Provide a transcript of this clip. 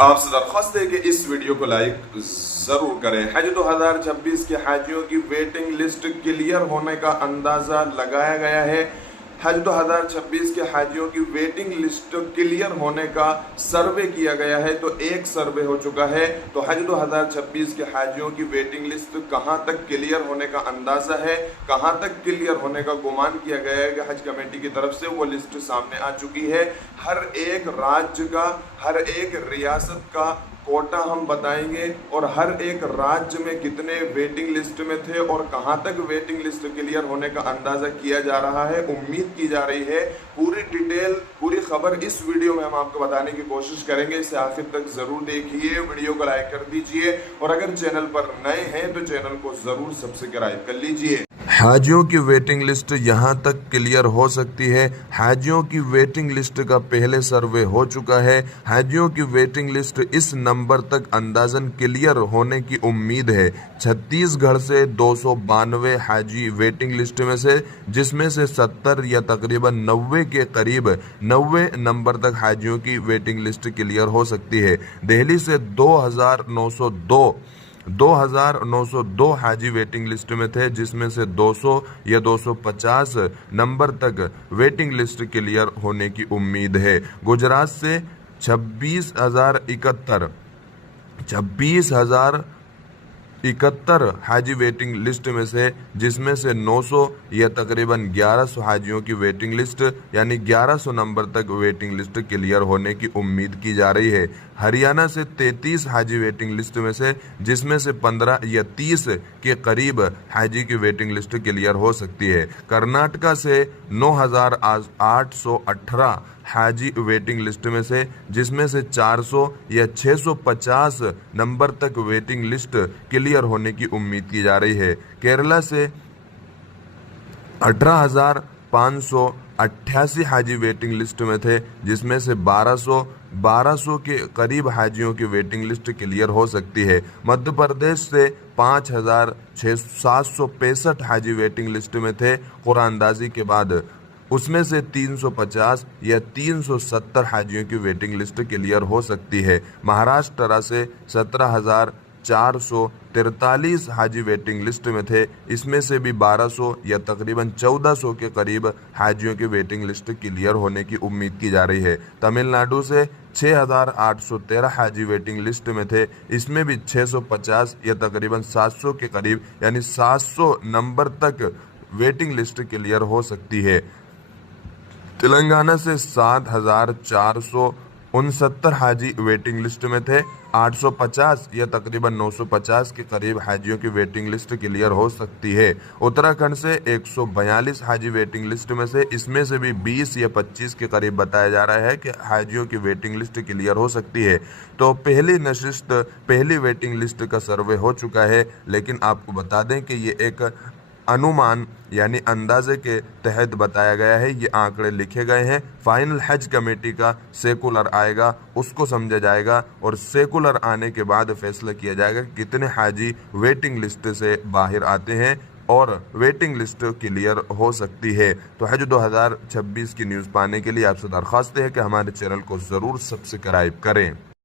आपसे दरख्वास्त है कि इस वीडियो को लाइक जरूर करें। हज 2026 के हाजियों की वेटिंग लिस्ट क्लियर होने का अंदाजा लगाया गया है। हज 2026 के हाजियों की वेटिंग लिस्ट क्लियर होने का सर्वे किया गया है, तो एक सर्वे हो चुका है। तो हज 2026 के हाजियों की वेटिंग लिस्ट कहां तक क्लियर होने का अंदाजा है, कहां तक क्लियर होने का गुमान किया गया है कि हज कमेटी की तरफ से वो लिस्ट सामने आ चुकी है। हर एक राज्य का, हर एक रियासत का कोटा हम बताएंगे और हर एक राज्य में कितने वेटिंग लिस्ट में थे और कहां तक वेटिंग लिस्ट क्लियर होने का अंदाजा किया जा रहा है, उम्मीद की जा रही है। पूरी डिटेल, पूरी खबर इस वीडियो में हम आपको बताने की कोशिश करेंगे। इसे आखिर तक जरूर देखिए, वीडियो को लाइक कर दीजिए और अगर चैनल पर नए हैं तो चैनल को जरूर सब्सक्राइब कर लीजिए। हाजियों की वेटिंग लिस्ट यहां तक क्लियर हो सकती है। हाजियों की वेटिंग लिस्ट का पहले सर्वे हो चुका है। हाजियों की वेटिंग लिस्ट इस नंबर तक अंदाजन क्लियर होने की उम्मीद है। छत्तीसगढ़ से 292 हाजी वेटिंग लिस्ट में से, जिसमें से 70 या तकरीबन 90 के करीब 90 नंबर तक हाजियों की वेटिंग लिस्ट क्लियर हो सकती है। दिल्ली से 2902 हाजी वेटिंग लिस्ट में थे, जिसमें से 200 या 250 नंबर तक वेटिंग लिस्ट क्लियर होने की उम्मीद है। गुजरात से 26,071 हाजी वेटिंग लिस्ट में से, जिसमें से 900 या तकरीबन 1100 हाजियों की वेटिंग लिस्ट यानी 1100 नंबर तक वेटिंग लिस्ट क्लियर होने की उम्मीद की जा रही है। हरियाणा से 33 हाजी वेटिंग लिस्ट में से, जिसमें से 15 या 30 के करीब हाजी की वेटिंग लिस्ट क्लियर हो सकती है। कर्नाटका से 9,818 हाजी वेटिंग लिस्ट में से, जिसमें से 400 या 650 नंबर तक वेटिंग लिस्ट क्लियर होने की उम्मीद की जा रही है। केरला से 18,588 हाजी वेटिंग लिस्ट में थे, जिसमें से 1200 के करीब हाजियों की वेटिंग लिस्ट क्लियर हो सकती है। मध्य प्रदेश से 5,765 हाजी वेटिंग लिस्ट में थे कुरानंदाजी के बाद, उसमें से 350 या 370 हाजियों की वेटिंग लिस्ट क्लियर हो सकती है। महाराष्ट्र से 17,443 हाजी वेटिंग लिस्ट में थे, इसमें से भी 1200 या तकरीबन 1400 के करीब हाजियों की वेटिंग लिस्ट क्लियर होने की उम्मीद की जा रही है। तमिलनाडु से 6,813 हाजी वेटिंग लिस्ट में थे, इसमें भी 650 या तकरीबन 700 के करीब यानी 700 नंबर तक वेटिंग लिस्ट क्लियर हो सकती है। तेलंगाना से 7,469 हाजी वेटिंग लिस्ट में थे, 850 या तकरीबन 950 के करीब हाजियों की वेटिंग लिस्ट क्लियर हो सकती है। उत्तराखंड से 142 हाजी वेटिंग लिस्ट में से, इसमें से भी 20 या 25 के करीब बताया जा रहा है कि हाजियों की वेटिंग लिस्ट क्लियर हो सकती है। तो पहली वेटिंग लिस्ट का सर्वे हो चुका है, लेकिन आपको बता दें कि ये एक अनुमान यानी अंदाजे के तहत बताया गया है। ये आंकड़े लिखे गए हैं। फाइनल हज कमेटी का सेकुलर आएगा, उसको समझा जाएगा और सेकुलर आने के बाद फैसला किया जाएगा कितने हाजी वेटिंग लिस्ट से बाहर आते हैं और वेटिंग लिस्ट क्लियर हो सकती है। तो हज 2026 की न्यूज़ पाने के लिए आपसे दरख्वास्त है कि हमारे चैनल को ज़रूर सब्सक्राइब करें।